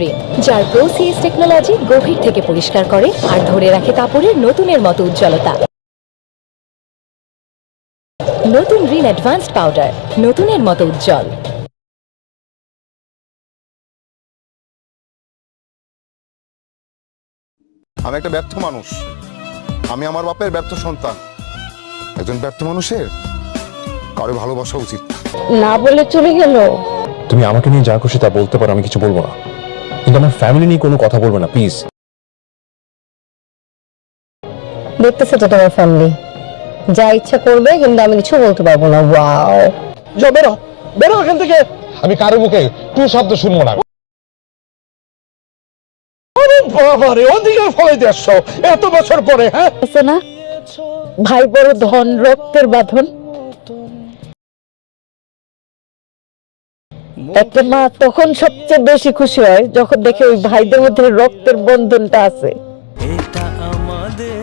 রিন যার pro CS technology গভীর থেকে পরিষ্কার করে আর ধরে রাখে কাপড়ের নতুনের মতো উজ্জ্বলতা। নতুন রিন অ্যাডভান্সড পাউডার নতুনের মতো উজ্জ্বল। আমি একটা ব্যর্থ মানুষ। আমি আমার বাপের ব্যর্থ সন্তান। একজন ব্যর্থ মানুষের কারও ভালোবাসা উচিত না বলে চলে গেল। তুমি আমাকে নিয়ে যা খুশি তা বলতে পারো আমি কিছু বলব না। কিন্তু আমার ফ্যামিলি নিয়ে কোনো কথা বলবে না প্লিজ দেখতেছে তো তোমার ফ্যামিলি যা ইচ্ছা করবে কিন্তু আমি কিছু বলতে পারব না। ওয়াও যাও বেরো। বেরো এখান থেকে। আমি কারও মুখে টু শব্দ শুনব না। আরে বাবারে ওদিকে ফলে আসছো। এত বছর পরে হ্যাঁ? না? ভাই বড় ধন রক্তের বাঁধন। একটা মা তখন সবচেয়ে বেশি খুশি হয় যখন দেখে ওই ভাইদের মধ্যে রক্তের বন্ধনটা আছে। এটা আমাদের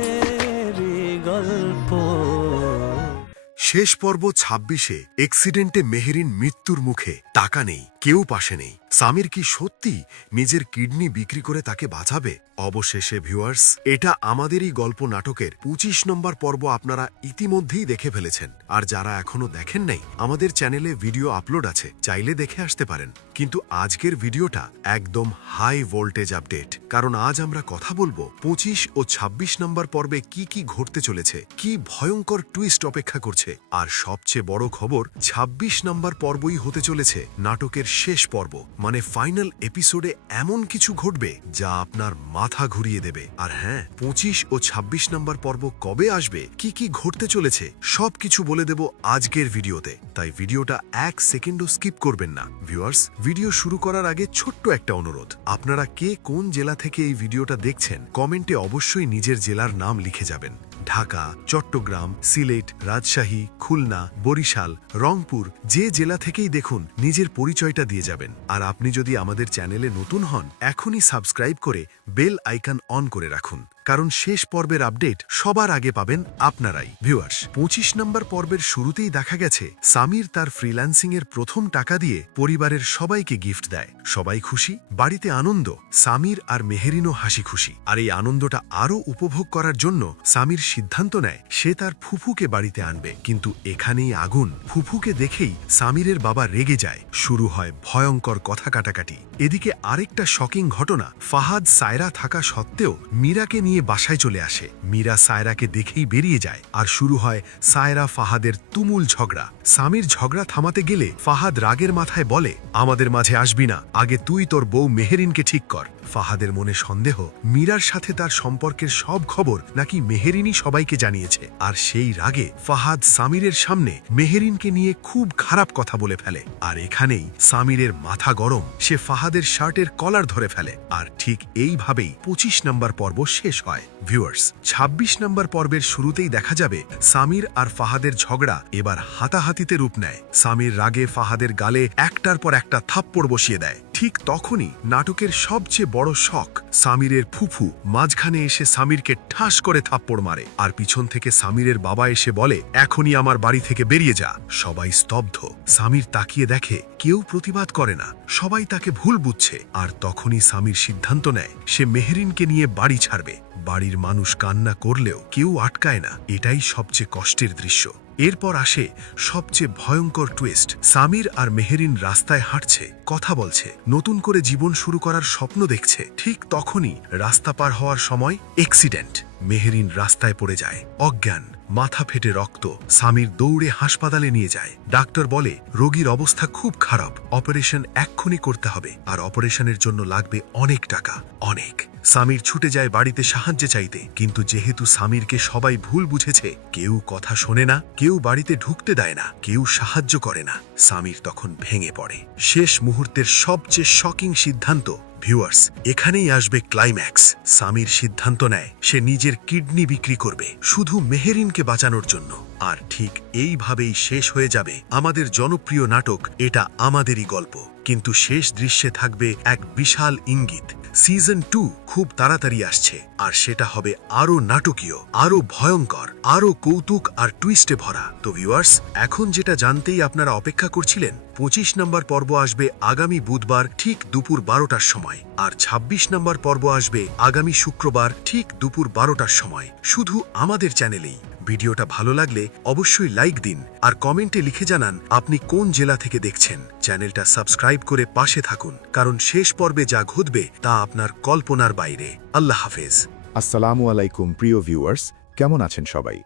শেষ পর্ব ছাব্বিশে এক্সিডেন্টে মেহেরিন মৃত্যুর মুখে টাকা নেই। কেউ পাশে নেই। সামির কি সত্যি নিজের কিডনি বিক্রি করে তাকে বাঁচাবে? অবশেষে, ভিউয়ার্স, এটা আমাদেরই গল্প নাটকের পঁচিশ নম্বর পর্ব আপনারা ইতিমধ্যেই দেখে ফেলেছেন। আর যারা এখনও দেখেন নাই, আমাদের চ্যানেলে ভিডিও আপলোড আছে, চাইলে দেখে আসতে পারেন। কিন্তু আজকের ভিডিওটা একদম হাই ভোল্টেজ আপডেট। কারণ আজ আমরা কথা বলব পঁচিশ ও ২৬ নম্বর পর্বে কি কি ঘটতে চলেছে, কি ভয়ঙ্কর টুইস্ট অপেক্ষা করছে। আর সবচেয়ে বড় খবর ২৬ নম্বর পর্বই হতে চলেছে নাটকের শেষ পর্ব মানে ফাইনাল এপিসোডে এমন কিছু ঘটবে যা আপনার মাথা ঘুরিয়ে দেবে। আর হ্যাঁ পঁচিশ ও ২৬ নম্বর পর্ব কবে আসবে, কি কি ঘটতে চলেছে, সবকিছু বলে দেব আজকের ভিডিওতে। তাই ভিডিওটা এক সেকেন্ডও স্কিপ করবেন না। ভিউয়ার্স, ভিডিও শুরু করার আগে ছোট্ট একটা অনুরোধ। আপনারা কে কোন জেলা থেকে এই ভিডিওটা দেখছেন, কমেন্টে অবশ্যই নিজের জেলার নাম লিখে যাবেন। ঢাকা, চট্টগ্রাম, সিলেট, রাজশাহী, খুলনা, বরিশাল, রংপুর, যে জেলা থেকেই দেখুন, নিজের পরিচয়টা দিয়ে যাবেন। আর আপনি যদি আমাদের চ্যানেলে নতুন হন, এখনই সাবস্ক্রাইব করে বেল আইকন অন করে রাখুন। কারণ শেষ পর্বের আপডেট সবার আগে পাবেন আপনারাই। ভিউয়ার্স পঁচিশ নম্বর পর্বের শুরুতেই দেখা গেছে, সামির তার ফ্রিল্যান্সিং এর প্রথম টাকা দিয়ে পরিবারের সবাইকে গিফট দেয়। সবাই খুশি, বাড়িতে আনন্দ, সামির আর মেহেরিনও হাসি খুশি। আর এই আনন্দটা আরও উপভোগ করার জন্য সামির সিদ্ধান্ত নেয়, সে তার ফুফুকে বাড়িতে আনবে। কিন্তু এখানেই আগুন, ফুফুকে দেখেই সামিরের বাবা রেগে যায়। শুরু হয় ভয়ঙ্কর কথা কাটাকাটি। এদিকে আরেকটা শকিং ঘটনা, ফাহাদ, সায়রা থাকা সত্ত্বেও মীরাকে নিয়ে বাসায় চলে আসে। মীরা সায়রাকে দেখেই বেরিয়ে যায় আর শুরু হয় সায়রা ফাহাদের তুমুল ঝগড়া। স্বামীর ঝগড়া থামাতে গেলে ফাহাদ রাগের মাথায় বলে, আমাদের মাঝে আসবি না, আগে তুই তোর বউ মেহেরিনকে ঠিক কর। ফাহাদের মনে সন্দেহ, মীরার সাথে তার সম্পর্কের সব খবর নাকি মেহেরিনই সবাইকে জানিয়েছে। আর সেই রাগে ফাহাদ সামিরের সামনে মেহেরিনকে নিয়ে খুব খারাপ কথা বলে ফেলে। আর এখানেই সামিরের মাথা গরম, সে ফাহাদের শার্টের কলার ধরে ফেলে। আর ঠিক এইভাবেই পঁচিশ নম্বর পর্ব শেষ হয়। ভিউয়ার্স ২৬ নম্বর পর্বের শুরুতেই দেখা যাবে সামির আর ফাহাদের ঝগড়া এবার হাতাহাতিতে রূপ নেয়। সামির রাগে ফাহাদের গালে একটার পর একটা থাপ্পড় বসিয়ে দেয়। ঠিক তখনই নাটকের সবচেয়ে বড় শখ সামিরের ফুফু মাঝখানে এসে সামিরকে ঠাস করে থাপ্পড় মারে। আর পিছন থেকে সামিরের বাবা এসে বলে, এখনই আমার বাড়ি থেকে বেরিয়ে যা। সবাই স্তব্ধ। সামির তাকিয়ে দেখে কেউ প্রতিবাদ করে না। সবাই তাকে ভুল বুঝছে। আর তখনই সামির সিদ্ধান্ত নেয়, সে মেহরিনকে নিয়ে বাড়ি ছাড়বে। বাড়ির মানুষ কান্না করলেও কেউ আটকায় না। এটাই সবচেয়ে কষ্টের দৃশ্য। এরপর আসে সবচেয়ে ভয়ঙ্কর টুইস্ট সামির আর মেহেরিন রাস্তায় হাঁটছে, কথা বলছে, নতুন করে জীবন শুরু করার স্বপ্ন দেখছে। ঠিক তখনই রাস্তা পার হওয়ার সময় এক্সিডেন্ট মেহেরিন রাস্তায় পড়ে যায়। অজ্ঞান, মাথা ফেটে রক্ত, সামির দৌড়ে হাসপাতালে নিয়ে যায়। ডাক্তার বলে, রোগীর অবস্থা খুব খারাপ, অপারেশন এক্ষুনি করতে হবে, আর অপারেশনের জন্য লাগবে অনেক টাকা, অনেক। সামির ছুটে যায় বাড়িতে সাহায্যে চাইতে। কিন্তু যেহেতু সামিরকে সবাই ভুল বুঝেছে, কেউ কথা শোনে না, কেউ বাড়িতে ঢুকতে দেয় না, কেউ সাহায্য করে না। সামির তখন ভেঙে পড়ে। শেষ মুহূর্তের সবচেয়ে শকিং সিদ্ধান্ত ভিউয়ার্স এখানেই আসবে ক্লাইম্যাক্স সামির সিদ্ধান্ত নেয়, সে নিজের কিডনি বিক্রি করবে, শুধু মেহেরিনকে বাঁচানোর জন্য। আর ঠিক এইভাবেই শেষ হয়ে যাবে আমাদের জনপ্রিয় নাটক, এটা আমাদেরই গল্প। কিন্তু শেষ দৃশ্যে থাকবে এক বিশাল ইঙ্গিত। সিজন টু খুব তাড়াতাড়ি আসছে। আর সেটা হবে আরও নাটকীয়, আরও ভয়ঙ্কর, আরও কৌতুক আর টুইস্টে ভরা। তো ভিউয়ার্স এখন যেটা জানতেই আপনারা অপেক্ষা করছিলেন, পঁচিশ নম্বর পর্ব আসবে আগামী বুধবার ঠিক দুপুর বারোটার সময়, আর ২৬ নম্বর পর্ব আসবে আগামী শুক্রবার ঠিক দুপুর বারোটার সময়। শুধু আমাদের চ্যানেলেই। ভিডিওটা ভালো লাগলে অবশ্যই লাইক দিন, আর কমেন্টে লিখে জানান আপনি কোন জেলা থেকে দেখছেন। চ্যানেলটা সাবস্ক্রাইব করে পাশে থাকুন, কারণ শেষ পর্বে যা ঘটবে তা আপনার কল্পনার বাইরে। আল্লাহ হাফেজ। আসসালামু আলাইকুম, প্রিয় ভিউয়ার্স, কেমন আছেন সবাই?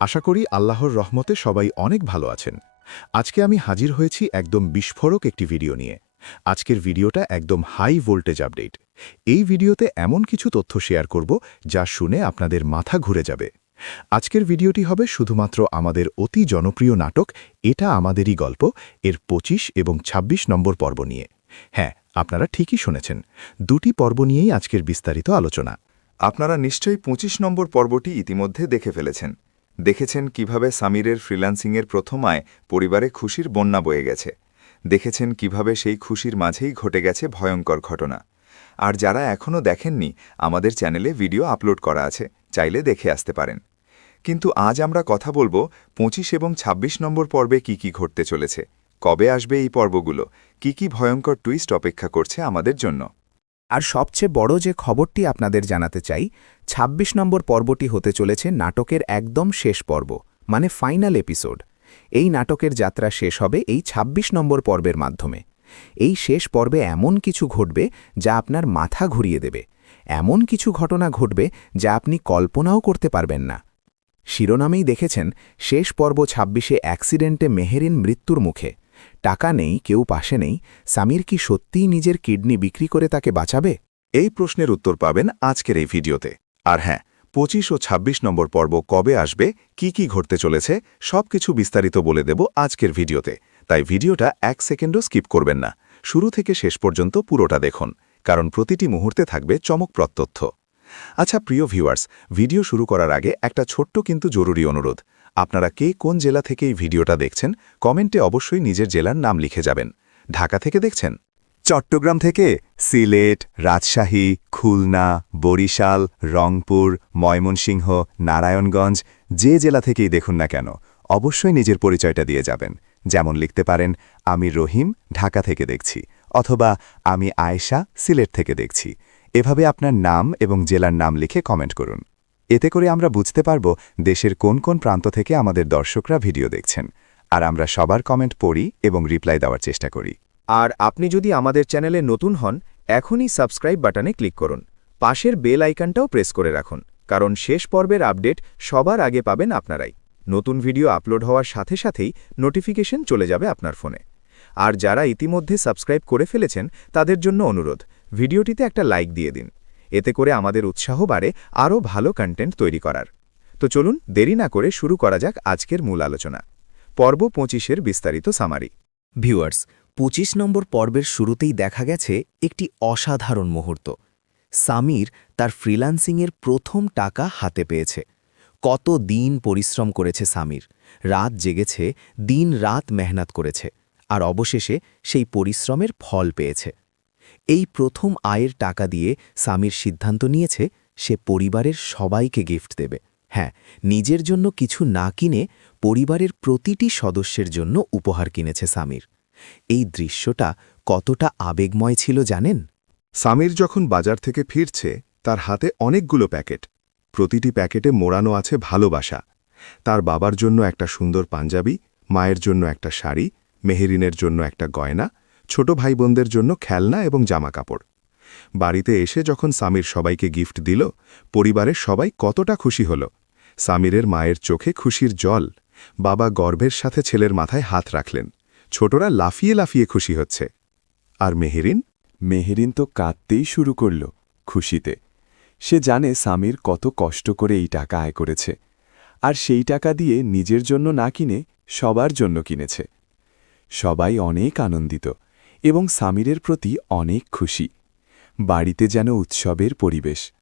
আশা করি আল্লাহর রহমতে সবাই অনেক ভালো আছেন। আজকে আমি হাজির হয়েছি একদম বিস্ফোরক একটি ভিডিও নিয়ে। আজকের ভিডিওটা একদম হাই ভোল্টেজ আপডেট। এই ভিডিওতে এমন কিছু তথ্য শেয়ার করব যা শুনে আপনাদের মাথা ঘুরে যাবে। আজকের ভিডিওটি হবে শুধুমাত্র আমাদের অতি জনপ্রিয় নাটক, এটা আমাদেরই গল্প, এর ২৫ এবং ২৬ নম্বর পর্ব নিয়ে। হ্যাঁ আপনারা ঠিকই শুনেছেন। দুটি পর্ব নিয়েই আজকের বিস্তারিত আলোচনা। আপনারা নিশ্চয়ই ২৫ নম্বর পর্বটি ইতিমধ্যে দেখে ফেলেছেন। দেখেছেন কীভাবে সামিরের ফ্রিল্যান্সিংয়ের প্রথম আয় পরিবারে খুশির বন্যা বয়ে গেছে। দেখেছেন কীভাবে সেই খুশির মাঝেই ঘটে গেছে ভয়ঙ্কর ঘটনা। আর যারা এখনও দেখেননি, আমাদের চ্যানেলে ভিডিও আপলোড করা আছে, চাইলে দেখে আসতে পারেন। কিন্তু আজ আমরা কথা বলব ২৫ এবং ২৬ নম্বর পর্বে কি কি ঘটতে চলেছে, কবে আসবে এই পর্বগুলো, কি কি ভয়ঙ্কর টুইস্ট অপেক্ষা করছে আমাদের জন্য। আর সবচেয়ে বড় যে খবরটি আপনাদের জানাতে চাই ২৬ নম্বর পর্বটি হতে চলেছে নাটকের একদম শেষ পর্ব মানে ফাইনাল এপিসোড। এই নাটকের যাত্রা শেষ হবে এই ২৬ নম্বর পর্বের মাধ্যমে। এই শেষ পর্বে এমন কিছু ঘটবে যা আপনার মাথা ঘুরিয়ে দেবে। এমন কিছু ঘটনা ঘটবে যা আপনি কল্পনাও করতে পারবেন না। শিরোনামেই দেখেছেন, শেষ পর্ব ২৬শে অ্যাক্সিডেন্টে মেহেরিন মৃত্যুর মুখে। টাকা নেই, কেউ পাশে নেই সামির কি সত্যিই নিজের কিডনি বিক্রি করে তাকে বাঁচাবে? এই প্রশ্নের উত্তর পাবেন আজকের এই ভিডিওতে। আর হ্যাঁ পঁচিশ ও ২৬ নম্বর পর্ব কবে আসবে, কি কি ঘটতে চলেছে, সবকিছু বিস্তারিত বলে দেব আজকের ভিডিওতে। তাই ভিডিওটা এক সেকেন্ডও স্কিপ করবেন না। শুরু থেকে শেষ পর্যন্ত পুরোটা দেখুন, কারণ প্রতিটি মুহূর্তে থাকবে চমকপ্রদ তথ্য। আচ্ছা প্রিয় ভিউয়ার্স, ভিডিও শুরু করার আগে একটা ছোট্ট কিন্তু জরুরি অনুরোধ। আপনারা কে কোন জেলা থেকে এই ভিডিওটা দেখছেন, কমেন্টে অবশ্যই নিজের জেলার নাম লিখে যাবেন। ঢাকা থেকে দেখছেন? চট্টগ্রাম থেকে সিলেট, রাজশাহী, খুলনা, বরিশাল, রংপুর, ময়মনসিংহ, নারায়ণগঞ্জ, যে জেলা থেকেই দেখুন না কেন, অবশ্যই নিজের পরিচয়টা দিয়ে যাবেন। যেমন লিখতে পারেন, আমি রহিম, ঢাকা থেকে দেখছি, অথবা আমি আয়েশা, সিলেট থেকে দেখছি। এভাবে আপনার নাম এবং জেলার নাম লিখে কমেন্ট করুন। এতে করে আমরা বুঝতে পারব দেশের কোন কোন প্রান্ত থেকে আমাদের দর্শকরা ভিডিও দেখছেন। আর আমরা সবার কমেন্ট পড়ি এবং রিপ্লাই দেওয়ার চেষ্টা করি। আর আপনি যদি আমাদের চ্যানেলে নতুন হন, এখনই সাবস্ক্রাইব বাটনে ক্লিক করুন। পাশের বেল আইকনটাও প্রেস করে রাখুন, কারণ শেষ পর্বের আপডেট সবার আগে পাবেন আপনারাই। নতুন ভিডিও আপলোড হওয়ার সাথে সাথেই নোটিফিকেশন চলে যাবে আপনার ফোনে। আর যারা ইতিমধ্যে সাবস্ক্রাইব করে ফেলেছেন, তাদের জন্য অনুরোধ, ভিডিওটিতে একটা লাইক দিয়ে দিন। এতে করে আমাদের উৎসাহ বাড়ে, আরও ভালো কন্টেন্ট তৈরি করার। তো চলুন দেরি না করে শুরু করা যাক আজকের মূল আলোচনা। পর্ব পঁচিশের বিস্তারিত সামারি ভিউয়ার্স পঁচিশ নম্বর পর্বের শুরুতেই দেখা গেছে একটি অসাধারণ মুহূর্ত। সামির তার ফ্রিল্যান্সিংয়ের প্রথম টাকা হাতে পেয়েছে। কত দিন পরিশ্রম করেছে সামির। রাত জেগেছে দিন রাত মেহনত করেছে। আর অবশেষে সেই পরিশ্রমের ফল পেয়েছে। এই প্রথম আয়ের টাকা দিয়ে স্বামীর সিদ্ধান্ত নিয়েছে, সে পরিবারের সবাইকে গিফট দেবে। হ্যাঁ নিজের জন্য কিছু না কিনে পরিবারের প্রতিটি সদস্যের জন্য উপহার কিনেছে সামির এই দৃশ্যটা কতটা আবেগময় ছিল জানেন? সামির যখন বাজার থেকে ফিরছে, তার হাতে অনেকগুলো প্যাকেট। প্রতিটি প্যাকেটে মোড়ানো আছে ভালোবাসা। তার বাবার জন্য একটা সুন্দর পাঞ্জাবি, মায়ের জন্য একটা শাড়ি, মেহেরিনের জন্য একটা গয়না ছোট ভাই বোনদের জন্য খেলনা এবং জামাকাপড়। বাড়িতে এসে যখন সামির সবাইকে গিফট দিল, পরিবারের সবাই কতটা খুশি হল। সামিরের মায়ের চোখে খুশির জল, বাবা গর্ভের সাথে ছেলের মাথায় হাত রাখলেন। ছোটরা লাফিয়ে লাফিয়ে খুশি হচ্ছে। আর মেহেরিন? মেহেরিন তো কাঁদতেই শুরু করল খুশিতে। সে জানে সামির কত কষ্ট করে এই টাকা আয় করেছে। আর সেই টাকা দিয়ে নিজের জন্য না কিনে সবার জন্য কিনেছে। সবাই অনেক আনন্দিত। এবং সামিরের প্রতি অনেক খুশি। বাড়িতে যেন উৎসবের পরিবেশ।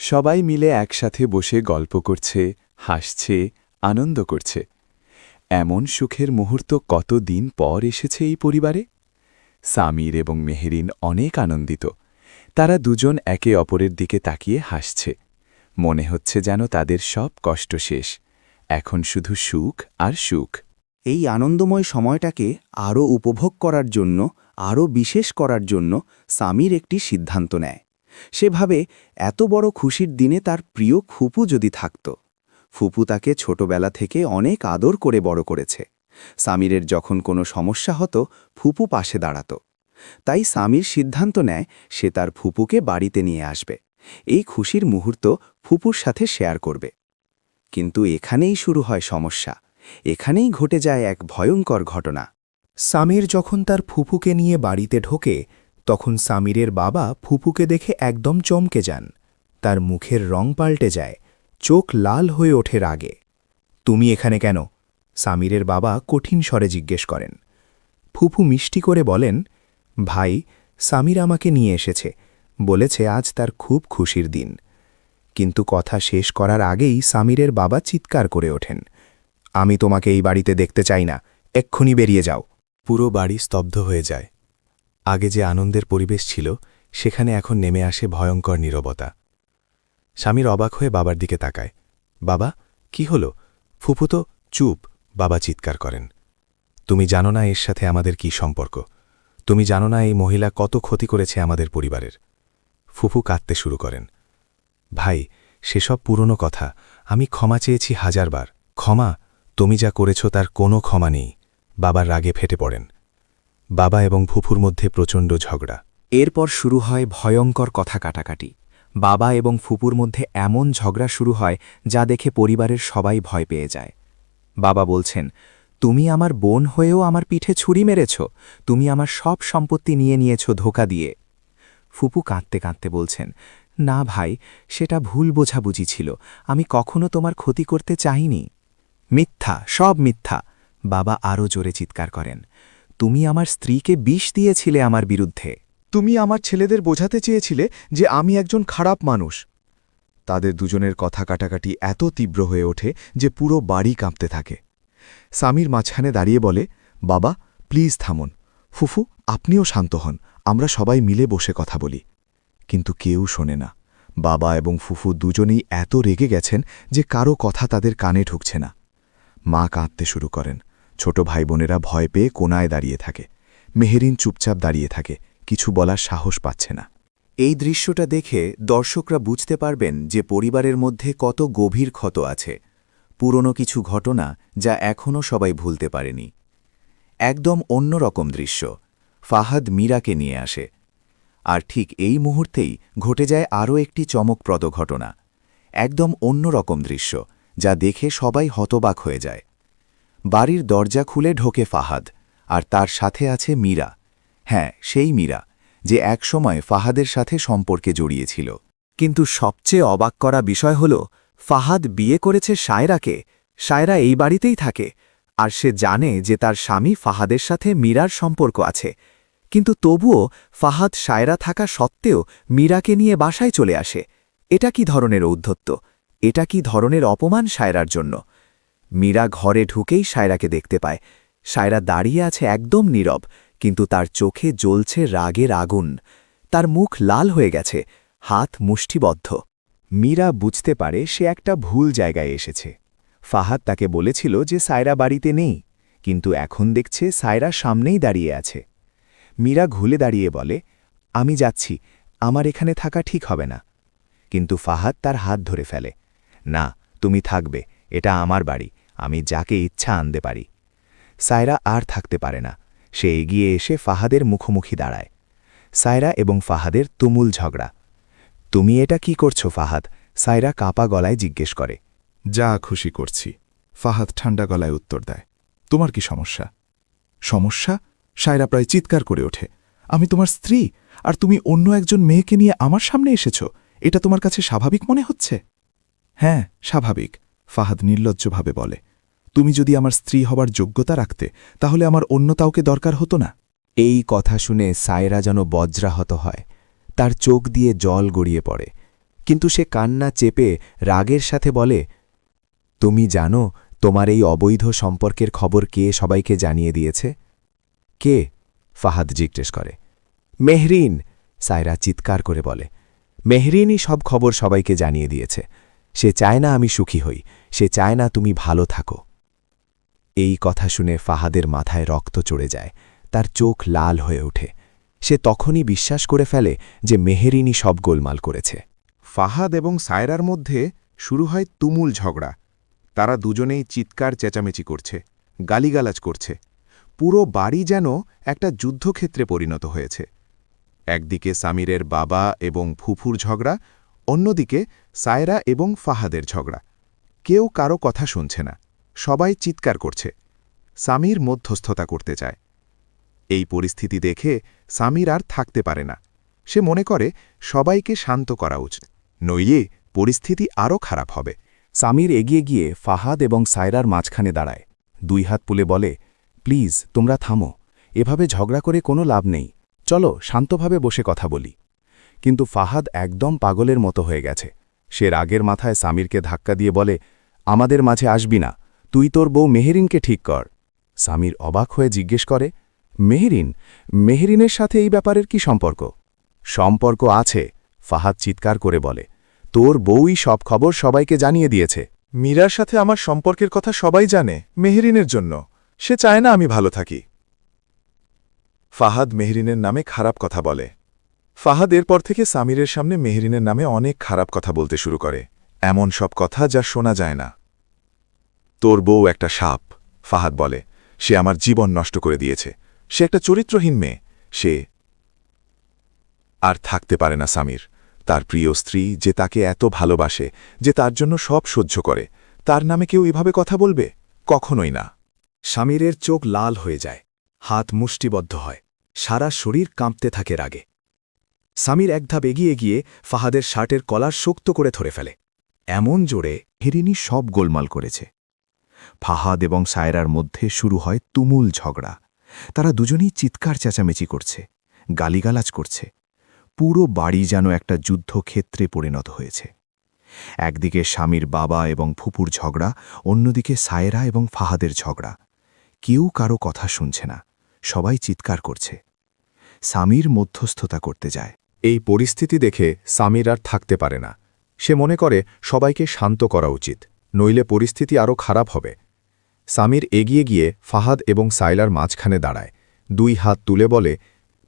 সবাই মিলে একসাথে বসে গল্প করছে, হাসছে, আনন্দ করছে। এমন সুখের মুহূর্ত কত দিন পর এসেছে এই পরিবারে? সামির এবং মেহেরিন অনেক আনন্দিত। তারা দুজন একে অপরের দিকে তাকিয়ে হাসছে। মনে হচ্ছে যেন তাদের সব কষ্ট শেষ। এখন শুধু সুখ আর সুখ। এই আনন্দময় সময়টাকে আরও উপভোগ করার জন্য, আরও বিশেষ করার জন্য সামির একটি সিদ্ধান্ত নেয়। সেভাবে এত বড় খুশির দিনে তার প্রিয় ফুপু যদি থাকত, ফুপু তাকে ছোটবেলা থেকে অনেক আদর করে বড় করেছে। সামিরের যখন কোনো সমস্যা হতো, ফুপু পাশে দাঁড়াত। তাই সামির সিদ্ধান্ত নেয় সে তার ফুপুকে বাড়িতে নিয়ে আসবে। এই খুশির মুহূর্ত ফুপুর সাথে শেয়ার করবে। কিন্তু এখানেই শুরু হয় সমস্যা। এখানেই ঘটে যায় এক ভয়ঙ্কর ঘটনা। সামির যখন তার ফুপুকে নিয়ে বাড়িতে ঢোকে, তখন সামিরের বাবা ফুপুকে দেখে একদম চমকে যান। তার মুখের রং পাল্টে যায়, চোখ লাল হয়ে ওঠে রাগে। তুমি এখানে কেন? সামিরের বাবা কঠিন স্বরে জিজ্ঞেস করেন। ফুপু মিষ্টি করে বলেন, ভাই, সামির আমাকে নিয়ে এসেছে। বলেছে আজ তার খুব খুশির দিন। কিন্তু কথা শেষ করার আগেই সামিরের বাবা চিৎকার করে ওঠেন। আমি তোমাকে এই বাড়িতে দেখতে চাই না। এক্ষুনি বেরিয়ে যাও। পুরো বাড়ি স্তব্ধ হয়ে যায়। আগে যে আনন্দের পরিবেশ ছিল, সেখানে এখন নেমে আসে ভয়ঙ্কর নীরবতা। স্বামীর অবাক হয়ে বাবার দিকে তাকায়। বাবা, কি হল? ফুপু তো চুপ। বাবা চিৎকার করেন। তুমি জানো না এর সাথে আমাদের কি সম্পর্ক? তুমি জানো না এই মহিলা কত ক্ষতি করেছে আমাদের পরিবারের? ফুফু কাঁদতে শুরু করেন। ভাই, সেসব পুরনো কথা। আমি ক্ষমা চেয়েছি হাজারবার। ক্ষমা তুমি যা করেছ তার কোনো ক্ষমা নেই। বাবার রাগে ফেটে পড়েন। বাবা এবং ফুফুর মধ্যে প্রচণ্ড ঝগড়া। এরপর শুরু হয় ভয়ঙ্কর কথা কাটাকাটি। বাবা এবং ফুপুর মধ্যে এমন ঝগড়া শুরু হয় যা দেখে পরিবারের সবাই ভয় পেয়ে যায়। বাবা বলছেন, তুমি আমার বোন হয়েও আমার পিঠে ছুরি মেরেছ। তুমি আমার সব সম্পত্তি নিয়ে নিয়েছ ধোকা দিয়ে। ফুপু কাঁদতে কাঁদতে বলছেন, না ভাই, সেটা ভুল বোঝাবুঝি ছিল। আমি কখনো তোমার ক্ষতি করতে চাইনি। মিথ্যা, সব মিথ্যা। বাবা আরও জোরে চিৎকার করেন, তুমি আমার স্ত্রীকে বিষ দিয়েছিলে আমার বিরুদ্ধে। তুমি আমার ছেলেদের বোঝাতে চেয়েছিলে যে আমি একজন খারাপ মানুষ। তাদের দুজনের কথা কাটাকাটি এত তীব্র হয়ে ওঠে যে পুরো বাড়ি কাঁপতে থাকে। স্বামীর মাঝখানে দাঁড়িয়ে বলে, বাবা, প্লিজ থামুন। ফুফু, আপনিও শান্ত হন, আমরা সবাই মিলে বসে কথা বলি। কিন্তু কেউ শোনে না। বাবা এবং ফুফু দুজনেই এত রেগে গেছেন যে কারও কথা তাদের কানে ঢুকছে না। মা কাঁদতে শুরু করেন। ছোট ভাই বোনেরা ভয় পেয়ে কোনায় দাঁড়িয়ে থাকে। মেহেরিন চুপচাপ দাঁড়িয়ে থাকে। কিছু বলার সাহস পাচ্ছে না। এই দৃশ্যটা দেখে দর্শকরা বুঝতে পারবেন যে পরিবারের মধ্যে কত গভীর ক্ষত আছে। পুরনো কিছু ঘটনা যা এখনও সবাই ভুলতে পারেনি। একদম অন্যরকম দৃশ্য। ফাহাদ মীরাকে নিয়ে আসে। আর ঠিক এই মুহূর্তেই ঘটে যায় আরও একটি চমকপ্রদ ঘটনা। একদম অন্যরকম দৃশ্য। যা দেখে সবাই হতবাক হয়ে যায়। বাড়ির দরজা খুলে ঢোকে ফাহাদ, আর তার সাথে আছে মীরা। হ্যাঁ সেই মীরা, যে একসময় ফাহাদের সাথে সম্পর্কে জড়িয়েছিল। কিন্তু সবচেয়ে অবাক করা বিষয় হল, ফাহাদ বিয়ে করেছে সায়রাকে। সায়রা এই বাড়িতেই থাকে, আর সে জানে যে তার স্বামী ফাহাদের সাথে মীরার সম্পর্ক আছে। কিন্তু তবুও ফাহাদ সায়রা থাকা সত্ত্বেও মীরাকে নিয়ে বাসায় চলে আসে। এটা কি ধরনের ঔদ্ধত্য? এটা কি ধরনের অপমান সায়রার জন্য? মীরা ঘরে ঢুকেই সায়রাকে দেখতে পায়। সায়রা দাঁড়িয়ে আছে একদম নীরব, কিন্তু তার চোখে জ্বলছে রাগের আগুন। তার মুখ লাল হয়ে গেছে, হাত মুষ্টিবদ্ধ। মীরা বুঝতে পারে সে একটা ভুল জায়গায় এসেছে। ফাহাদ তাকে বলেছিল যে সায়রা বাড়িতে নেই, কিন্তু এখন দেখছে সায়রা সামনেই দাঁড়িয়ে আছে। মীরা ঘুলে দাঁড়িয়ে বলে, আমি যাচ্ছি, আমার এখানে থাকা ঠিক হবে না। কিন্তু ফাহাদ তার হাত ধরে ফেলে। না, তুমি থাকবে, এটা আমার বাড়ি, আমি যাকে ইচ্ছা আনতে পারি। সায়রা আর থাকতে পারে না, সে এগিয়ে এসে ফাহাদের মুখোমুখি দাঁড়ায়। সায়রা এবং ফাহাদের তুমুল ঝগড়া। তুমি এটা কি করছ ফাহাদ? সায়রা কাপা গলায় জিজ্ঞেস করে। যা খুশি করছি। ফাহাদ ঠান্ডা গলায় উত্তর দেয়। তোমার কি সমস্যা? সমস্যা? সায়রা প্রায় চিৎকার করে ওঠে। আমি তোমার স্ত্রী, আর তুমি অন্য একজন মেয়েকে নিয়ে আমার সামনে এসেছ? এটা তোমার কাছে স্বাভাবিক মনে হচ্ছে? হ্যাঁ স্বাভাবিক, ফাহাদ নির্লজ্জভাবে বলে। তুমি যদি আমার স্ত্রী হবার যোগ্যতা রাখতে, তাহলে আমার অন্য কাউকে দরকার হতো না। এই কথা শুনে সায়রা যেন বজ্রাহত হয়। তার চোখ দিয়ে জল গড়িয়ে পড়ে। কিন্তু সে কান্না চেপে রাগের সাথে বলে, তুমি জানো, তোমার এই অবৈধ সম্পর্কের খবর কে সবাইকে জানিয়ে দিয়েছে? কে? ফাহাদ জিজ্ঞেস করে। মেহরিন, সায়রা চিৎকার করে বলে। মেহরিনই সব খবর সবাইকে জানিয়ে দিয়েছে। সে চায় না আমি সুখী হই, সে চায় না তুমি ভালো থাকো। এই কথা শুনে ফাহাদের মাথায় রক্ত চড়ে যায়, তার চোখ লাল হয়ে ওঠে। সে তখনই বিশ্বাস করে ফেলে যে মেহেরিনী সব গোলমাল করেছে। ফাহাদ এবং সায়রার মধ্যে শুরু হয় তুমুল ঝগড়া। তারা দুজনেই চিৎকার চেঁচামেচি করছে, গালিগালাজ করছে। পুরো বাড়ি যেন একটা যুদ্ধক্ষেত্রে পরিণত হয়েছে। একদিকে সামিরের বাবা এবং ফুফুর ঝগড়া, অন্যদিকে সায়রা এবং ফাহাদের ঝগড়া। কেউ কারও কথা শুনছে না। সবাই চিৎকার করছে। সামির মধ্যস্থতা করতে চায়। এই পরিস্থিতি দেখে সামির আর থাকতে পারে না। সে মনে করে, সবাইকে শান্ত করা উচিত। নইয়ে পরিস্থিতি আরও খারাপ হবে। সামির এগিয়ে গিয়ে ফাহাদ এবং সায়রার মাঝখানে দাঁড়ায়। দুই হাত পুলে বলে, প্লিজ, তোমরা থামো। এভাবে ঝগড়া করে কোনো লাভ নেই। চলো, শান্তভাবে বসে কথা বলি। কিন্তু ফাহাদ একদম পাগলের মতো হয়ে গেছে। সে রাগের মাথায় সামিরকে ধাক্কা দিয়ে বলে, আমাদের মাঝে আসবি না, তুই তোর বউ মেহেরিনকে ঠিক কর। সামির অবাক হয়ে জিজ্ঞেস করে, মেহেরিন, মেহেরিনের সাথে এই ব্যাপারের কি সম্পর্ক? সম্পর্ক আছে, ফাহাদ চিৎকার করে বলে, তোর বউই সব খবর সবাইকে জানিয়ে দিয়েছে। মীরার সাথে আমার সম্পর্কের কথা সবাই জানে, মেহরিনের জন্য। সে চায় না আমি ভালো থাকি। ফাহাদ মেহরিনের নামে খারাপ কথা বলে। ফাহাদ এরপর থেকে সামিরের সামনে মেহরিনের নামে অনেক খারাপ কথা বলতে শুরু করে, এমন সব কথা যা শোনা যায় না। তোর বউ একটা সাপ, ফাহাদ বলে, সে আমার জীবন নষ্ট করে দিয়েছে। সে একটা চরিত্রহীন মেয়ে। সে আর থাকতে পারে না সামির। তার প্রিয় স্ত্রী যে তাকে এত ভালোবাসে, যে তার জন্য সব সহ্য করে, তার নামে কেউ এভাবে কথা বলবে? কখনোই না। স্বামীরের চোখ লাল হয়ে যায়, হাত মুষ্টিবদ্ধ হয়, সারা শরীর কাঁপতে থাকে রাগে। সামির এক ধাপ এগিয়ে গিয়ে ফাহাদের শার্টের কলার শক্ত করে ধরে ফেলে। এমন জোরে হেরিনি সব গোলমাল করেছে। ফাহাদ এবং সায়রার মধ্যে শুরু হয় তুমুল ঝগড়া। তারা দুজনেই চিৎকার চেঁচামেচি করছে, গালিগালাজ করছে। পুরো বাড়ি যেন একটা যুদ্ধক্ষেত্রে পরিণত হয়েছে। একদিকে স্বামীর বাবা এবং ফুপুর ঝগড়া, অন্যদিকে সায়রা এবং ফাহাদের ঝগড়া। কেউ কারও কথা শুনছে না, সবাই চিৎকার করছে। স্বামীর মধ্যস্থতা করতে যায়। এই পরিস্থিতি দেখে সামির আর থাকতে পারে না। সে মনে করে, সবাইকে শান্ত করা উচিত, নইলে পরিস্থিতি আরও খারাপ হবে। সামির এগিয়ে গিয়ে ফাহাদ এবং সাইলার মাঝখানে দাঁড়ায়। দুই হাত তুলে বলে,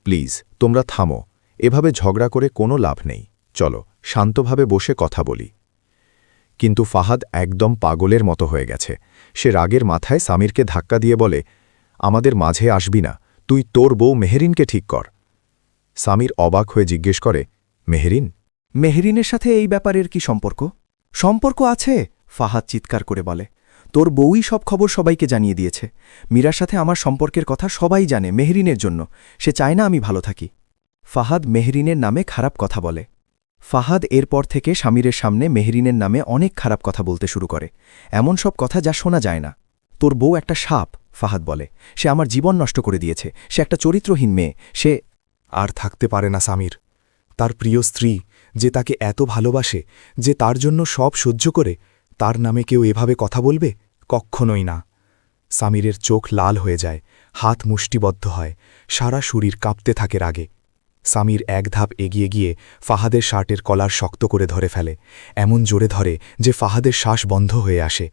প্লিজ, তোমরা থামো। এভাবে ঝগড়া করে কোনো লাভ নেই। চলো, শান্তভাবে বসে কথা বলি। কিন্তু ফাহাদ একদম পাগলের মতো হয়ে গেছে। সে রাগের মাথায় সামিরকে ধাক্কা দিয়ে বলে, আমাদের মাঝে আসবি না। তুই তোর বউ মেহেরিনকে ঠিক কর। সামির অবাক হয়ে জিজ্ঞেস করে, মেহরিন, মেহরিনের সাথে এই ব্যাপারের কি সম্পর্ক? সম্পর্ক আছে, ফাহাদ চিৎকার করে বলে। তোর বউই সব খবর সবাইকে জানিয়ে দিয়েছে। মীরার সাথে আমার সম্পর্কের কথা সবাই জানে মেহরিনের জন্য। সে চায় না আমি ভালো থাকি। ফাহাদ মেহরিনের নামে খারাপ কথা বলে। ফাহাদ এরপর থেকে স্বামীরের সামনে মেহরিনের নামে অনেক খারাপ কথা বলতে শুরু করে। এমন সব কথা যা শোনা যায় না। তোর বউ একটা সাপ, ফাহাদ বলে। সে আমার জীবন নষ্ট করে দিয়েছে। সে একটা চরিত্রহীন মেয়ে। সে আর থাকতে পারে না সামির তার প্রিয় স্ত্রী যে তাকে এত ভালোবাসে, যে তার জন্য সব সহ্য করে, তার নামে কেউ এভাবে কথা বলবে? কক্ষণই না। সামিরের চোখ লাল হয়ে যায়, হাত মুষ্টিবদ্ধ হয়, সারা শরীর কাঁপতে থাকে রাগে। সামির এক ধাপ এগিয়ে গিয়ে ফাহাদের শার্টের কলার শক্ত করে ধরে ফেলে, এমন জোরে ধরে যে ফাহাদের শ্বাস বন্ধ হয়ে আসে।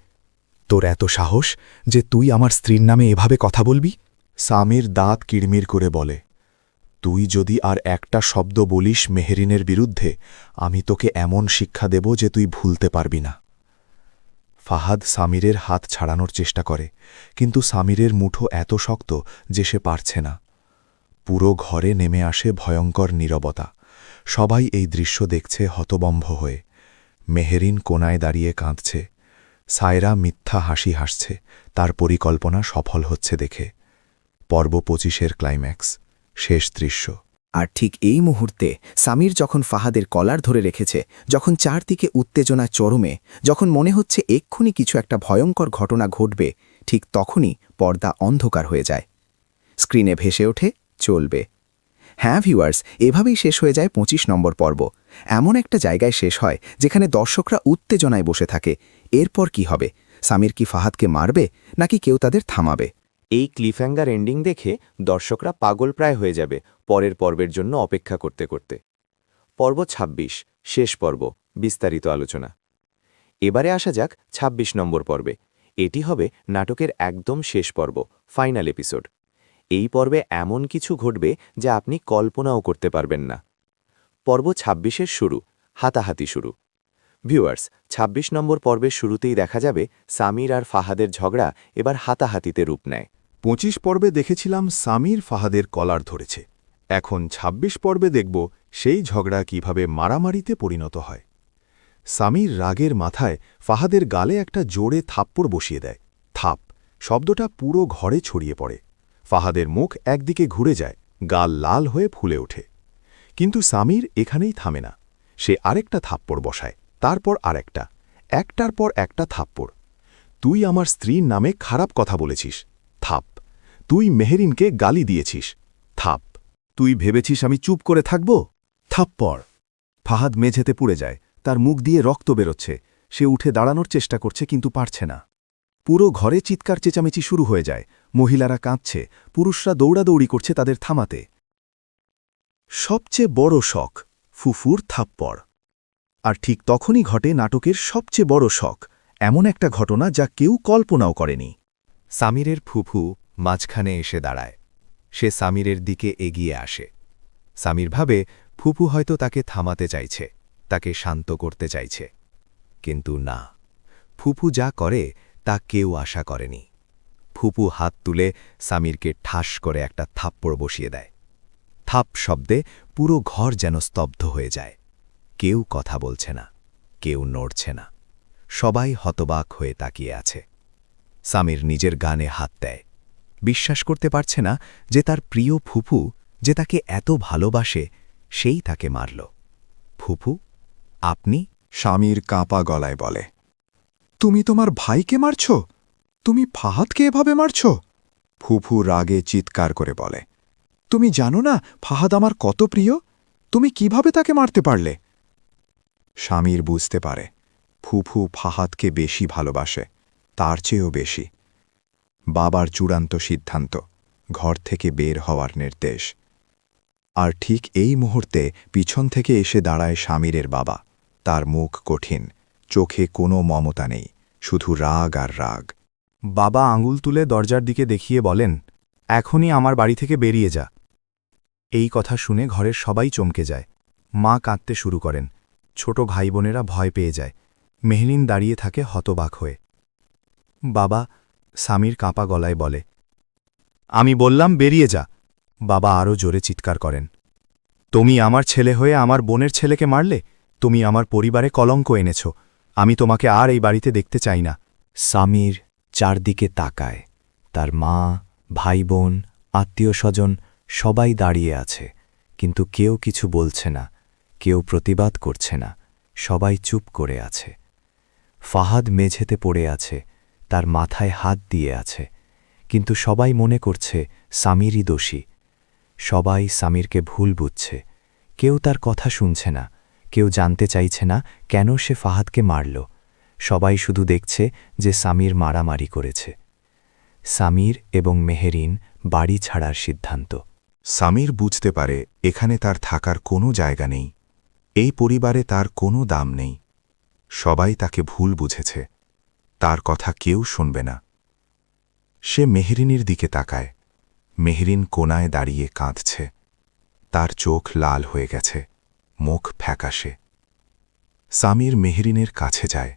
তোর এত সাহস যে তুই আমার স্ত্রীর নামে এভাবে কথা বলবি? সামির দাঁত কিড়মির করে বলে। তুই যদি আর একটা শব্দ বলিস মেহেরিনের বিরুদ্ধে, আমি তোকে এমন শিক্ষা দেব যে তুই ভুলতে পারবি না। ফাহাদ সামিরের হাত ছাড়ানোর চেষ্টা করে, কিন্তু সামিরের মুঠো এত শক্ত যে সে পারছে না। পুরো ঘরে নেমে আসে ভয়ঙ্কর নীরবতা। সবাই এই দৃশ্য দেখছে হতবম্ভ হয়ে। মেহেরিন কোনায় দাঁড়িয়ে কাঁদছে। সায়রা মিথ্যা হাসি হাসছে, তার পরিকল্পনা সফল হচ্ছে দেখে। পর্ব পঁচিশের ক্লাইম্যাক্স। শেষ দৃশ্য। আর ঠিক এই মুহূর্তে সামির যখন ফাহাদের কলার ধরে রেখেছে, যখন চারদিকে উত্তেজনা চরমে, যখন মনে হচ্ছে এক্ষুনি কিছু একটা ভয়ঙ্কর ঘটনা ঘটবে, ঠিক তখনই পর্দা অন্ধকার হয়ে যায়। স্ক্রিনে ভেসে ওঠে, চলবে। হ্যাঁ ভিউয়ার্স, এভাবেই শেষ হয়ে যায় ২৫ নম্বর পর্ব। এমন একটা জায়গায় শেষ হয়, যেখানে দর্শকরা উত্তেজনায় বসে থাকে। এরপর কি হবে? সামির কি ফাহাদকে মারবে, নাকি কেউ তাদের থামাবে? এই ক্লিফ্যাঙ্গার এন্ডিং দেখে দর্শকরা পাগল প্রায় হয়ে যাবে পরের পর্বের জন্য অপেক্ষা করতে করতে। পর্ব ২৬ শেষ পর্ব, বিস্তারিত আলোচনা। এবারে আসা যাক ২৬ নম্বর পর্বে। এটি হবে নাটকের একদম শেষ পর্ব, ফাইনাল এপিসোড। এই পর্বে এমন কিছু ঘটবে যা আপনি কল্পনাও করতে পারবেন না। পর্ব ২৬এর শুরু, হাতাহাতি শুরু। ভিউয়ার্স ২৬ নম্বর পর্বের শুরুতেই দেখা যাবে সামির আর ফাহাদের ঝগড়া এবার হাতাহাতিতে রূপ নেয়। পঁচিশ পর্বে দেখেছিলাম সামির ফাহাদের কলার ধরেছে। এখন ২৬ পর্বে দেখব সেই ঝগড়া কীভাবে মারামারিতে পরিণত হয়। সামির রাগের মাথায় ফাহাদের গালে একটা জোরে থাপ্পড় বসিয়ে দেয়। থাপ, শব্দটা পুরো ঘরে ছড়িয়ে পড়ে। ফাহাদের মুখ একদিকে ঘুরে যায়, গাল লাল হয়ে ফুলে ওঠে। কিন্তু সামির এখানেই থামে না। সে আরেকটা থাপ্পড় বসায়, তারপর আরেকটা, একটার পর একটা থাপ্পড়। তুই আমার স্ত্রীর নামে খারাপ কথা বলেছিস থাপ। তুই মেহেরিনকে গালি দিয়েছিস। থাপ। তুই ভেবেছিস আমি চুপ করে থাকব? থাপ্পড় ফাহাদ মেঝেতে পুড়ে যায়। তার মুখ দিয়ে রক্ত বেরোচ্ছে। সে উঠে দাঁড়ানোর চেষ্টা করছে কিন্তু পারছে না। পুরো ঘরে চিৎকার চেঁচামেচি শুরু হয়ে যায়। মহিলারা কাঁদছে। পুরুষরা দৌড়াদৌড়ি করছে তাদের থামাতে। সবচেয়ে বড় শখ, ফুফুর থাপ্পড় আর ঠিক তখনই ঘটে নাটকের সবচেয়ে বড় শখ, এমন একটা ঘটনা যা কেউ কল্পনাও করেনি। সামিরের ফুফু মাঝখানে এসে দাঁড়ায়। সে সামিরের দিকে এগিয়ে আসে। সামির ভাবে, ফুফু হয়তো তাকে থামাতে চাইছে, তাকে শান্ত করতে চাইছে। কিন্তু না, ফুফু যা করে, তা কেউ আশা করেনি। ফুপু হাত তুলে সামিরকে ঠাস করে একটা থাপ্পড় বসিয়ে দেয়। থাপ শব্দে পুরো ঘর যেন স্তব্ধ হয়ে যায়। কেউ কথা বলছে না, কেউ নড়ছে না। সবাই হতবাক হয়ে তাকিয়ে আছে। সামির নিজের গানে হাত দেয়। বিশ্বাস করতে পারছে না যে তার প্রিয় ফুফু যে তাকে এত ভালোবাসে, সেই তাকে মারল। ফুফু আপনি? স্বামীর কাঁপা গলায় বলে, তুমি তোমার ভাইকে মারছ? তুমি ফাহাদকে এভাবে মারছ? ফুফু রাগে চিৎকার করে বলে, তুমি জানো না ফাহাদ আমার কত প্রিয়? তুমি কীভাবে তাকে মারতে পারলে? স্বামীর বুঝতে পারে ফুফু ফাহাদকে বেশি ভালোবাসে। তার চেয়েও বেশি। বাবার চূড়ান্ত সিদ্ধান্ত, ঘর থেকে বের হওয়ার নির্দেশ। আর ঠিক এই মুহূর্তে পিছন থেকে এসে দাঁড়ায় স্বামীরের বাবা। তার মুখ কঠিন, চোখে কোনো মমতা নেই, শুধু রাগ আর রাগ। বাবা আঙুল তুলে দরজার দিকে দেখিয়ে বলেন, এখনই আমার বাড়ি থেকে বেরিয়ে যা। এই কথা শুনে ঘরের সবাই চমকে যায়। মা কাঁদতে শুরু করেন। ছোট ভাই বোনেরা ভয় পেয়ে যায়। মেহলিন দাঁড়িয়ে থাকে হতবাক হয়ে। বাবা স্বামীর কাঁপা গলায় বলে, আমি বললাম বেরিয়ে যা। বাবা আরও জোরে চিৎকার করেন, তুমি আমার ছেলে হয়ে আমার বোনের ছেলেকে মারলে? তুমি আমার পরিবারে কলঙ্ক এনেছ। আমি তোমাকে আর এই বাড়িতে দেখতে চাই না। সামির চারদিকে তাকায়। তার মা ভাই বোন আত্মীয় স্বজন সবাই দাঁড়িয়ে আছে, কিন্তু কেউ কিছু বলছে না, কেউ প্রতিবাদ করছে না, সবাই চুপ করে আছে। ফাহাদ মেঝেতে পড়ে আছে তার মাথায় হাত দিয়ে আছে। কিন্তু সবাই মনে করছে সামিরই দোষী। সবাই সামিরকে ভুল বুঝছে। কেউ তার কথা শুনছে না। কেউ জানতে চাইছে না কেন সে ফাহাদকে মারল। সবাই শুধু দেখছে যে সামির মারামারি করেছে। সামির এবং মেহেরিন বাড়ি ছাড়ার সিদ্ধান্ত। সামির বুঝতে পারে এখানে তার থাকার কোনো জায়গা নেই। এই পরিবারে তার কোনো দাম নেই। সবাই তাকে ভুল বুঝেছে। তার কথা কেউ শুনবে না। সে মেহরিনের দিকে তাকায়। মেহরিন কোনায় দাঁড়িয়ে কাঁদছে। তার চোখ লাল হয়ে গেছে। মুখ ফ্যাকাশে। সামির মেহরিনের কাছে যায়।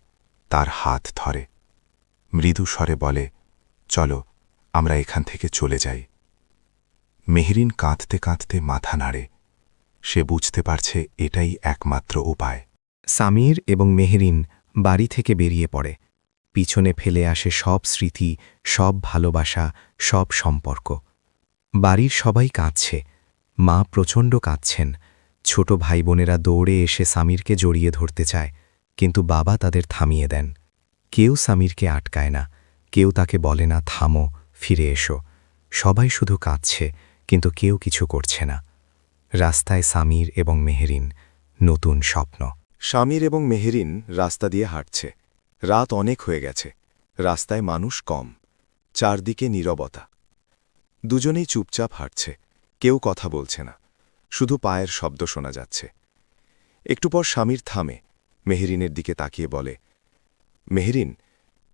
তার হাত ধরে। মৃদু স্বরে বলে, চলো, আমরা এখান থেকে চলে যাই। মেহরিন কাঁদতে কাঁদতে মাথা নাড়ে। সে বুঝতে পারছে এটাই একমাত্র উপায়। সামির এবং মেহরিন বাড়ি থেকে বেরিয়ে পড়ে। পিছনে ফেলে আসে সব স্মৃতি, সব ভালোবাসা, সব সম্পর্ক। বাড়ির সবাই কাঁদছে। মা প্রচণ্ড কাঁদছেন। ছোট ভাই বোনেরা দৌড়ে এসে সামিরকে জড়িয়ে ধরতে চায়, কিন্তু বাবা তাদের থামিয়ে দেন। কেউ সামিরকে আটকায় না, কেউ তাকে বলে না, থামো, ফিরে এসো। সবাই শুধু কাঁদছে, কিন্তু কেউ কিছু করছে না। রাস্তায় সামির এবং মেহরিন, নতুন স্বপ্ন। স্বামীর এবং মেহেরিন রাস্তা দিয়ে হাঁটছে। রাত অনেক হয়ে গেছে, রাস্তায় মানুষ কম, চারদিকে নীরবতা। দুজনেই চুপচাপ হাঁটছে, কেউ কথা বলছে না, শুধু পায়ের শব্দ শোনা যাচ্ছে। একটু পর স্বামীর থামে, মেহেরিনের দিকে তাকিয়ে বলে, মেহেরিন,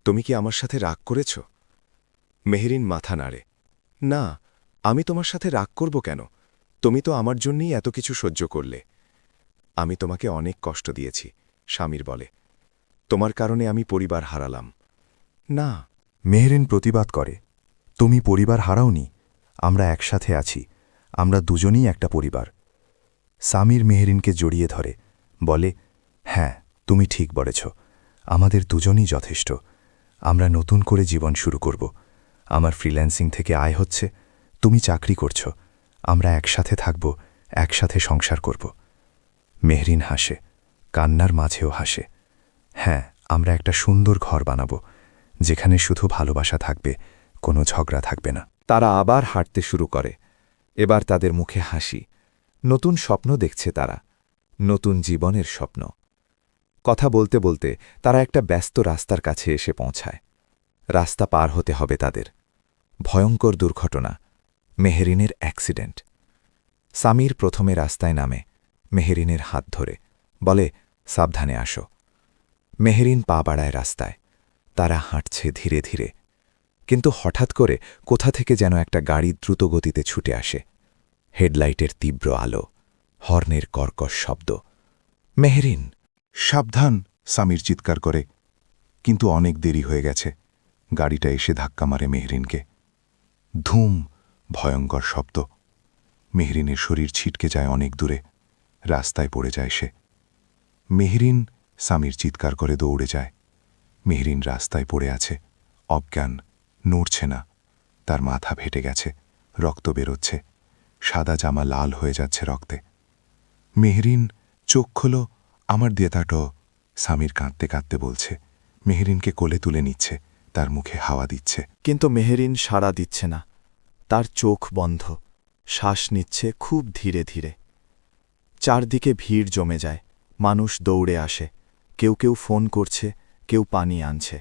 তুমি কি আমার সাথে রাগ করেছ? মেহেরিন মাথা নাড়ে, না, আমি তোমার সাথে রাগ করব কেন? তুমি তো আমার জন্যই এত কিছু সহ্য করলে। আমি তোমাকে অনেক কষ্ট দিয়েছি, স্বামীর বলে। তোমার কারণে আমি পরিবার হারালাম। না, মেহরিন প্রতিবাদ করে, তুমি পরিবার হারাওনি, আমরা একসাথে আছি, আমরা দুজনেই একটা পরিবার। সামির মেহরিনকে জড়িয়ে ধরে, বলে হ্যাঁ তুমি ঠিক বলেছ, আমাদের দুজনই যথেষ্ট, আমরা নতুন করে জীবন শুরু করব, আমার ফ্রিল্যান্সিং থেকে আয় হচ্ছে, তুমি চাকরি করছ, আমরা একসাথে থাকব, একসাথে সংসার করব। মেহরিন হাসে, কান্নার মাঝেও হাসে। হ্যাঁ আমরা একটা সুন্দর ঘর বানাবো, যেখানে শুধু ভালোবাসা থাকবে, কোনো ঝগড়া থাকবে না। তারা আবার হাঁটতে শুরু করে। এবার তাদের মুখে হাসি। নতুন স্বপ্ন দেখছে তারা। নতুন জীবনের স্বপ্ন। কথা বলতে বলতে তারা একটা ব্যস্ত রাস্তার কাছে এসে পৌঁছায়। রাস্তা পার হতে হবে তাদের। ভয়ঙ্কর দুর্ঘটনা। মেহেরিনের অ্যাক্সিডেন্ট। সামির প্রথমে রাস্তায় নামে, মেহেরিনের হাত ধরে। বলে, সাবধানে আসো। মেহেরিন পা বাড়ায় রাস্তায়। তারা হাঁটছে ধীরে ধীরে। কিন্তু হঠাৎ করে কোথা থেকে যেন একটা গাড়ি দ্রুত গতিতে ছুটে আসে। হেডলাইটের তীব্র আলো, হর্নের কর্কশ শব্দ। মেহরিন! সাবধান, সামির চিৎকার করে। কিন্তু অনেক দেরি হয়ে গেছে। গাড়িটা এসে ধাক্কা মারে মেহরিনকে। ধুম, ভয়ঙ্কর শব্দ। মেহরিনের শরীর ছিটকে যায় অনেক দূরে। রাস্তায় পড়ে যায় সে। মেহরিন সামির চিৎকার করে দৌড়ে যায়। মেহরিন রাস্তায় পড়ে আছে। অজ্ঞান, নড়ছে না। তার মাথা ফেটে গেছে। রক্ত বেরোচ্ছে। সাদা জামা লাল হয়ে যাচ্ছে রক্তে। মেহরিন চোখ খোলো। আমার দেতাট সামির কাঁদতে কাঁদতে বলছে। মেহরিনকে কোলে তুলে নিচ্ছে। তার মুখে হাওয়া দিচ্ছে। কিন্তু মেহেরিন সাড়া দিচ্ছে না। তার চোখ বন্ধ। শ্বাস নিচ্ছে খুব ধীরে ধীরে। চারদিকে ভিড় জমে যায়। মানুষ দৌড়ে আসে। কেউ কেউ ফোন করছে, কেউ পানি আনছে।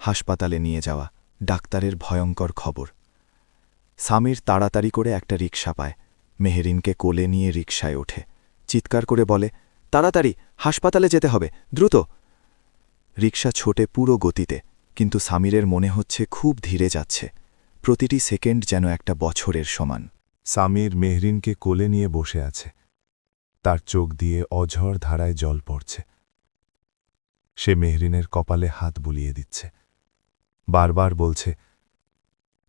হাসপাতালে নিয়ে যাওয়া ডাক্তারের ভয়ঙ্কর খবর। সামির তাড়াতাড়ি করে একটা রিক্সা পায়। মেহেরিনকে কোলে নিয়ে রিকশায় ওঠে। চিৎকার করে বলে, তাড়াতাড়ি, হাসপাতালে যেতে হবে, দ্রুত! রিকশা ছোটে পুরো গতিতে, কিন্তু সামিরের মনে হচ্ছে খুব ধীরে যাচ্ছে। প্রতিটি সেকেন্ড যেন একটা বছরের সমান। সামির মেহরিনকে কোলে নিয়ে বসে আছে। তার চোখ দিয়ে অঝড় ধারায় জল পড়ছে। সে মেহরিনের কপালে হাত বুলিয়ে দিচ্ছে। বারবার বলছে,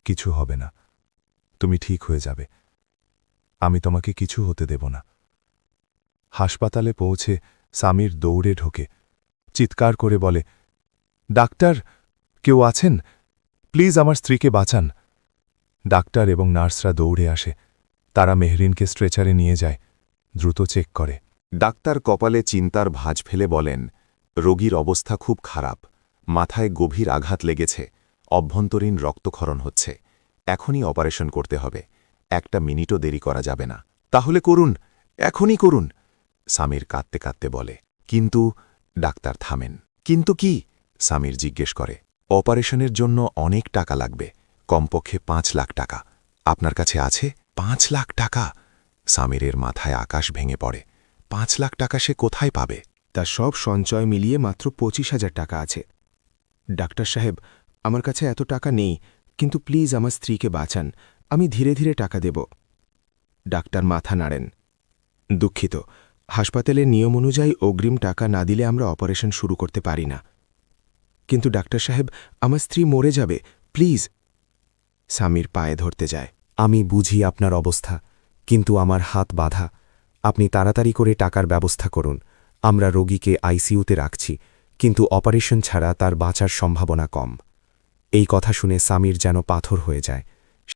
কিছু হবে না, তুমি ঠিক হয়ে যাবে। আমি তোমাকে কিছু হতে দেব না। হাসপাতালে পৌঁছে সামির দৌড়ে ঢোকে, চিৎকার করে বলে, ডাক্তার, কেউ আছেন? প্লিজ আমার স্ত্রীকে বাঁচান। ডাক্তার এবং নার্সরা দৌড়ে আসে, তারা মেহরিনকে স্ট্রেচারে নিয়ে যায়, দ্রুত চেক করে। ডাক্তার কপালে চিন্তার ভাঁজ ফেলে বলেন রোগীর অবস্থা খুব খারাপ। মাথায় গভীর আঘাত লেগেছে। অভ্যন্তরীণ রক্তক্ষরণ হচ্ছে। এখনই অপারেশন করতে হবে। একটা মিনিটও দেরি করা যাবে না। তাহলে করুন। এখনই করুন। সামির কাঁদতে কাঁদতে বলে। কিন্তু ডাক্তার থামেন। কিন্তু কি? সামির জিজ্ঞেস করে। অপারেশনের জন্য অনেক টাকা লাগবে। কমপক্ষে পাঁচ লাখ টাকা। আপনার কাছে আছে? পাঁচ লাখ টাকা। সামিরের মাথায় আকাশ ভেঙে পড়ে। পাঁচ লাখ টাকা সে কোথায় পাবে? তার সব সঞ্চয় মিলিয়ে মাত্র পঁচিশ হাজার টাকা আছে। ডাক্তার সাহেব, আমার কাছে এত টাকা নেই, কিন্তু প্লিজ আমার স্ত্রীকে বাঁচান, আমি ধীরে ধীরে টাকা দেব। ডাক্তার মাথা নাড়েন। দুঃখিত, হাসপাতালের নিয়ম অনুযায়ী অগ্রিম টাকা না দিলে আমরা অপারেশন শুরু করতে পারি না। কিন্তু ডাক্তার সাহেব, আমার স্ত্রী মরে যাবে, প্লিজ। স্বামীর পায়ে ধরতে যায়। আমি বুঝি আপনার অবস্থা, কিন্তু আমার হাত বাঁধা। আপনি তাড়াতাড়ি করে টাকার ব্যবস্থা করুন। আমরা রোগীকে আইসিইউতে রাখছি, কিন্তু অপারেশন ছাড়া তার বাঁচার সম্ভাবনা কম। এই কথা শুনে সামির যেন পাথর হয়ে যায়।